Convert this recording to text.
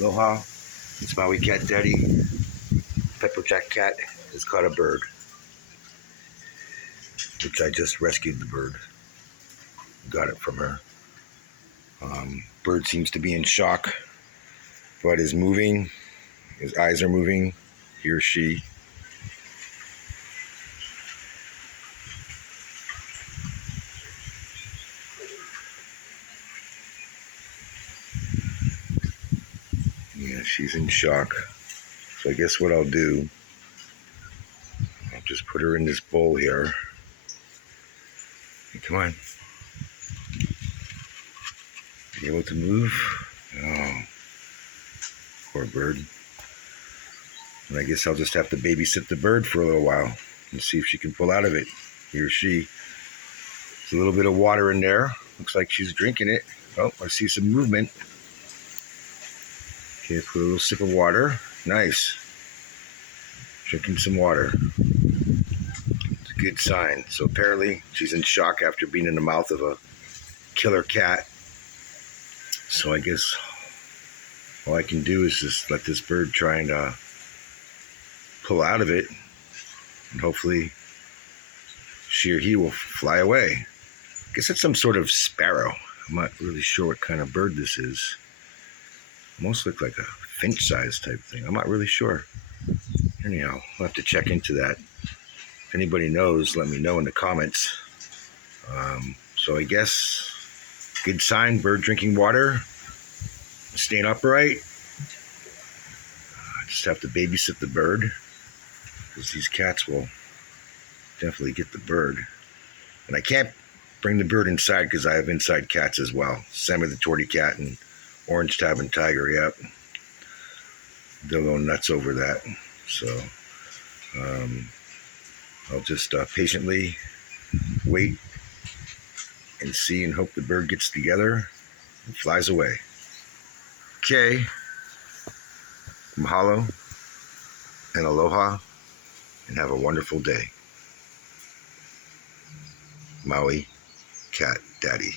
Aloha, it's Maui Cat Daddy. Pepperjack Cat has caught a bird, which I just rescued the bird. Got it from her. Bird seems to be in shock, but is moving. His eyes are moving. He or she. Yeah, she's in shock. So I guess what I'll do, I'll just put her in this bowl here. Hey, come on. Be able to move? Oh, poor bird. And I guess I'll just have to babysit the bird for a little while and see if she can pull out of it. He or she. There's a little bit of water in there. Looks like she's drinking it. Oh, I see some movement. Okay, put a little sip of water. Nice. Drinking some water. It's a good sign. So apparently she's in shock after being in the mouth of a killer cat. So I guess all I can do is just let this bird try and pull out of it. And hopefully she or he will fly away. I guess it's some sort of sparrow. I'm not really sure what kind of bird this is. Almost look like a finch size type thing. I'm not really sure. Anyhow, I'll have to check into that. If anybody knows, let me know in the comments. So I guess good sign, bird drinking water, staying upright. I just have to babysit the bird because these cats will definitely get the bird. And I can't bring the bird inside because I have inside cats as well. Sammy the Tortie cat and Orange Tab and Tiger, yep. They'll go nuts over that. So I'll just patiently wait and see and hope the bird gets together and flies away. Okay. Mahalo and aloha and have a wonderful day. Maui Cat Daddy.